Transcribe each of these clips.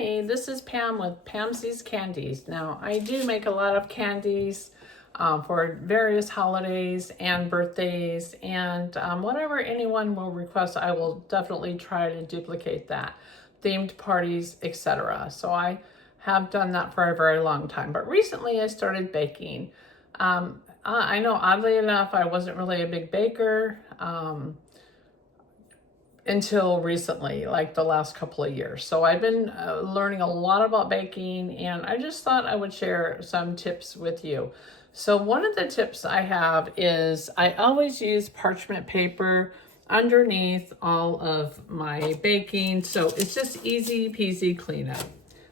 Hi, this is Pam with Pamsy's Candies. Now, I do make a lot of candies for various holidays and birthdays, and whatever anyone will request, I will definitely try to duplicate that. Themed parties, etc. So I have done that for a very long time, but recently I started baking. I know, oddly enough, I wasn't really a big baker. Until recently, like the last couple of years. So I've been learning a lot about baking, and I just thought I would share some tips with you. So one of the tips I have is I always use parchment paper underneath all of my baking, so it's just easy peasy cleanup.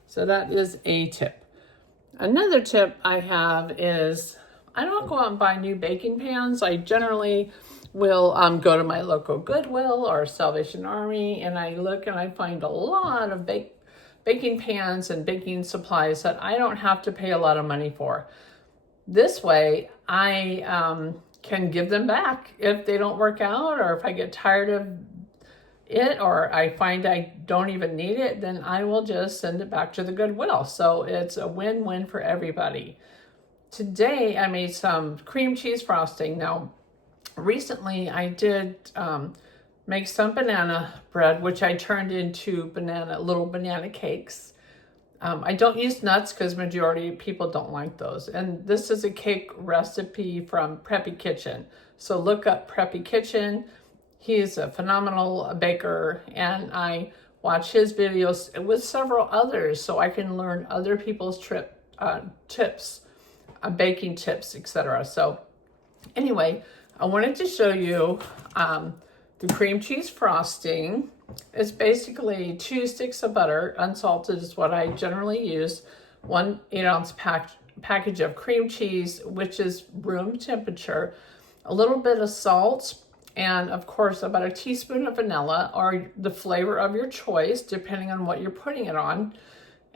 So that is a tip. Another tip I have is I don't go out and buy new baking pans. I generally will go to my local Goodwill or Salvation Army, and I look and I find a lot of baking pans and baking supplies that I don't have to pay a lot of money for. This way, I can give them back if they don't work out, or if I get tired of it, or I find I don't even need it, then I will just send it back to the Goodwill. So it's a win-win for everybody. Today, I made some cream cheese frosting. Now, recently I did make some banana bread, which I turned into little banana cakes. I don't use nuts because majority of people don't like those. And this is a cake recipe from Preppy Kitchen. So look up Preppy Kitchen. He is a phenomenal baker, and I watch his videos with several others so I can learn other people's tips, baking tips, etc. So anyway, I wanted to show you the cream cheese frosting. It's basically 2 sticks of butter, unsalted is what I generally use, 1 8-ounce package of cream cheese, which is room temperature, a little bit of salt, and of course about a teaspoon of vanilla, or the flavor of your choice, depending on what you're putting it on,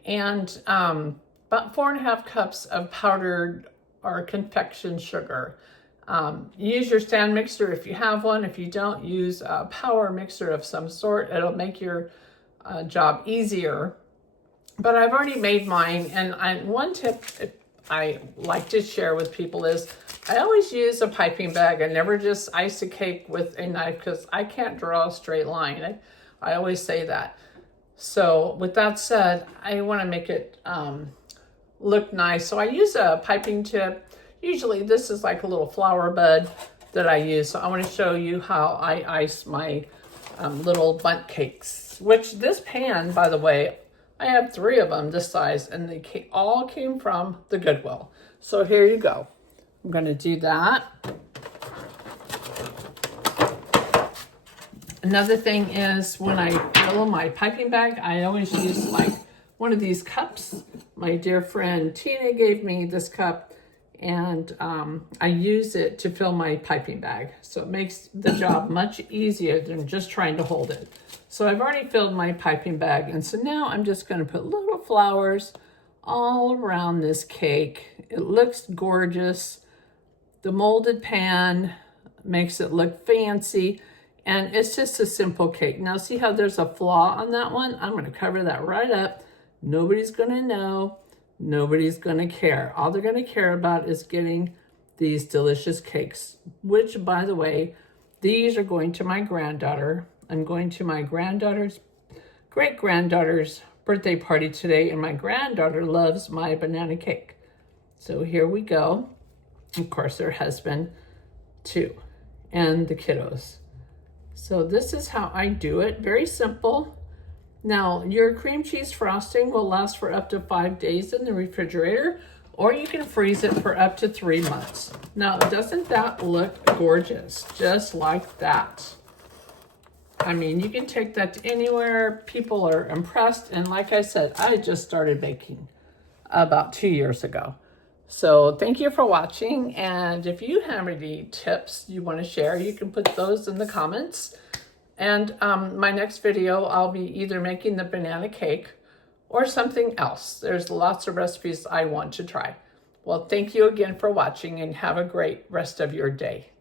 and about 4.5 cups of powdered or confection sugar. Use your stand mixer if you have one. If you don't, use a power mixer of some sort. It'll make your job easier. But I've already made mine, and one tip I like to share with people is I always use a piping bag. I never just ice a cake with a knife because I can't draw a straight line. I always say that. So with that said, I want to make it look nice. So I use a piping tip. Usually this is like a little flower bud that I use. So I want to show you how I ice my little bundt cakes, which this pan, by the way, I have 3 of them this size, and they all came from the Goodwill. So here you go. I'm going to do that. Another thing is when I fill my piping bag, I always use like one of these cups. My dear friend Tina gave me this cup, and I use it to fill my piping bag. So it makes the job much easier than just trying to hold it. So I've already filled my piping bag, and so now I'm just going to put little flowers all around this cake. It looks gorgeous. The molded pan makes it look fancy, and it's just a simple cake. Now see how there's a flaw on that one? I'm going to cover that right up. Nobody's going to know. Nobody's going to care. All they're going to care about is getting these delicious cakes, which, by the way, these are going to my granddaughter. I'm going to my great-granddaughter's birthday party today, and my granddaughter loves my banana cake. So here we go. Of course, her husband, too, and the kiddos. So this is how I do it. Very simple. Now, your cream cheese frosting will last for up to 5 days in the refrigerator, or you can freeze it for up to 3 months. Now, doesn't that look gorgeous? Just like that. I mean, you can take that to anywhere. People are impressed. And like I said, I just started baking about 2 years ago. So thank you for watching. And if you have any tips you want to share, you can put those in the comments. And my next video, I'll be either making the banana cake or something else. There's lots of recipes I want to try. Well, thank you again for watching, and have a great rest of your day.